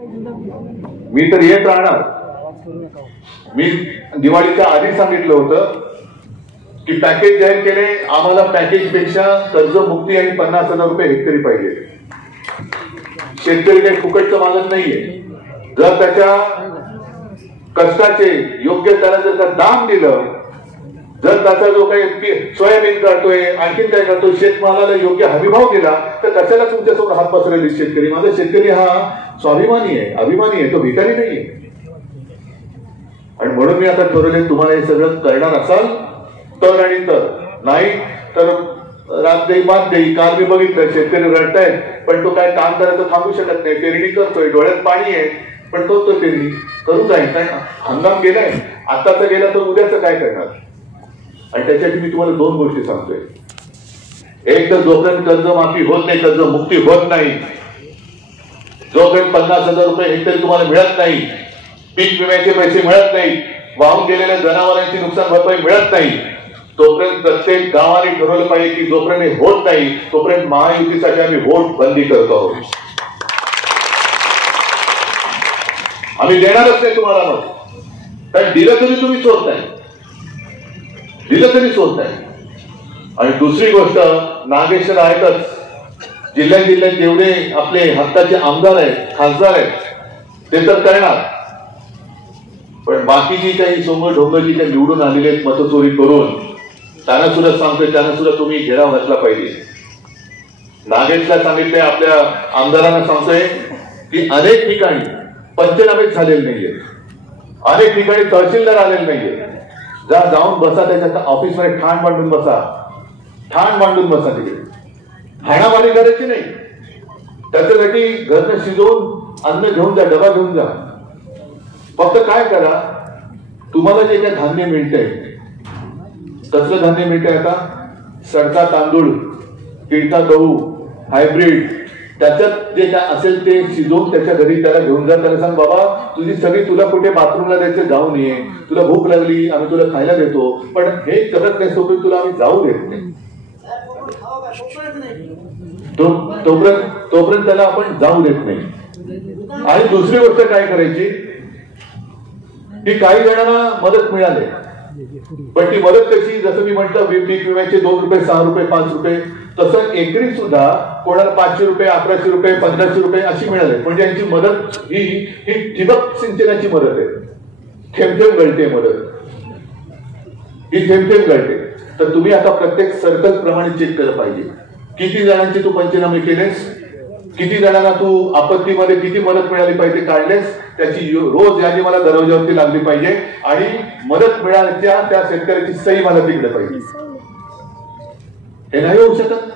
मी तर येत राहणार. मी दिवाळीच्या आधी सांगितलं होतं की पॅकेज जाहीर केले, आम्हाला पॅकेज पेक्षा कर्जमुक्ती आणि 50,000 रुपये हेक्टरी पाहिजे. शेतकरी काही फुकटचं मागत नाहीये. जर त्याच्या कष्टाचे योग्य त्याला जर का दाम दिलं, जर त्याचा जो काही सोयाबीन करतोय, आणखीन काय करतोय, शेतमालाला योग्य हमीभाव दिला, तर कशाला तुमच्यासमोर हात पसरले शेतकरी? माझा शेतकरी हा स्वाभिमानी आहे, अभिमानी आहे, तो भिकारी नाहीये. आणि म्हणून मी आता ठरवले, तुम्हाला हे सगळं करणार असाल तर आणि तर, नाही तर रात देई बात देई. काल मी बघितलं शेतकरी रडतायत, पण तो काय काम करायचं थांबू शकत नाही. पेरणी करतोय, डोळ्यात पाणी आहे, पण तो पेरणी करू काय? कारण हंगाम गेलाय, आताचा गेला तर उद्याचं काय करणार? आणि त्याच्यासाठी मी तुम्हाला दोन गोष्टी सांगतोय. एक तर जोपर्यंत कर्जमाफी होत नाही, कर्जमुक्ती होत नाही, जोपर्यंत 50,000 रुपये हेक्टरी तुम्हाला मिळत नाही, पीक विम्याचे पैसे मिळत नाही, वाहून गेलेल्या जनावरांची नुकसान भरपाई मिळत नाही, तोपर्यंत प्रत्येक गावाने ठरवलं पाहिजे की जोपर्यंत हे होत नाही तोपर्यंत महायुतीसाठी आम्ही वोट बंदी करतो आहोत. आम्ही देणारच नाही तुम्हाला मत. कारण दिलं तरी तुम्ही चोरताय, दिलं तरी चोरताय. आणि दुसरी गोष्ट, नागेश्वर आहेतच, जिल्ह्यात जेवढे आपले हक्काचे आमदार आहेत, खासदार आहेत, ते तर करणार, पण बाकी जी काही सोंग ढोंग जी काही निवडून आलेले आहेत मतचोरी करून, त्यांना सुद्धा सांगतोय, त्यांना सुद्धा तुम्ही घेराव घातला पाहिजे. नागेशला सांगितलंय, आपल्या आमदारांना सांगतोय की अनेक ठिकाणी पंचनामेच झालेले नाहीये, अनेक ठिकाणी तहसीलदार आलेले नाहीये. जाऊन बसा, त्याच्या ऑफिसमध्ये ठाण मांडून बसा, ठाण मांडून बसा. तिकडे हाणामारी करायची नाही, त्याच्यासाठी घरनं शिजवून अन्न घेऊन जा, डबा घेऊन जा. फक्त काय करा, तुम्हाला जे काय धान्य मिळतंय, कसलं धान्य मिळतंय? आता सडका तांदूळ, किडका गहू, हायब्रिड, त्याच्यात जे काय असेल ते शिजवून त्याच्या घरी त्याला घेऊन जा. त्याला सांग, बाबा तुझी सगळी, तुला कुठे बाथरूमला जायचं जाऊन ये, तुला भूक लागली आम्ही तुला खायला देतो, पण हे करत नाही तोपर्यंत तुला आम्ही जाऊ देत नाही. तोपर्यंत त्याला आपण जाऊ देत नाही. आणि दुसरी गोष्ट काय करायची की काही जणांना मदत मिळाली, पण ती मदत कशी? जसं मी म्हटलं, पीक विम्याचे 2 रुपये, 6 रुपये, 5 रुपये, तसं एकरी सुद्धा कोणाला 500 रुपये, 1100 रुपये, 1500 रुपये अशी मिळाली. म्हणजे यांची मदत ही ठिबक सिंचनाची मदत आहे. थेंब थेंब गळते मदत, ही थेंब थेंब गळते. तर तुम्ही आता प्रत्येक सर्कल प्रमाणे चेक केलं पाहिजे, किती जणांची तू पंचनामे केलेस, किती जणांना तू आपत्तीमध्ये किती मदत मिळाली पाहिजे काढलेस, त्याची रोज यादी मला दरवाज्यावरती लागली पाहिजे. आणि मदत मिळाल्याच्या त्या शेतकऱ्याची सही मला तिकडे पाहिजे. हे नाही होऊ शकत.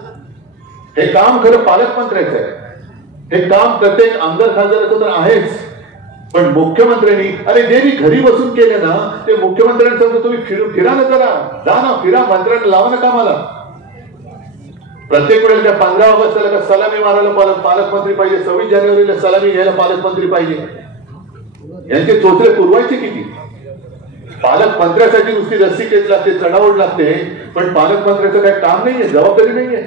हे काम खरं पालकमंत्र्याचं आहे, हे काम प्रत्येक आमदार खासदाराचं तर आहेच, पण मुख्यमंत्र्यांनी, अरे जे मी घरी बसून केले ना ते मुख्यमंत्र्यांचं तुम्ही फिरा ना, जरा जा ना, फिरा, मंत्र्यांना लावा ना कामाला. प्रत्येक वेळेला त्या 15 ऑगस्टला सलामी मारायला पालकमंत्री पाहिजे, 26 जानेवारीला सलामी घ्यायला पालकमंत्री पाहिजे. यांचे चोचले पुरवायचे किती? पालकमंत्र्यासाठी नुसती रस्सीकेस लागते, चढावड लागते, पण पालकमंत्र्याचं काही काम नाहीये, जबाबदारी नाहीये.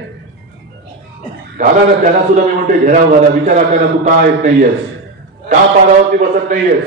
घाला ना त्यांना सुद्धा मी म्हणते, घेराव घाला, विचारा त्यांना, तू का येत नाहीयेस, का पारावरती बसत नाहीयेस.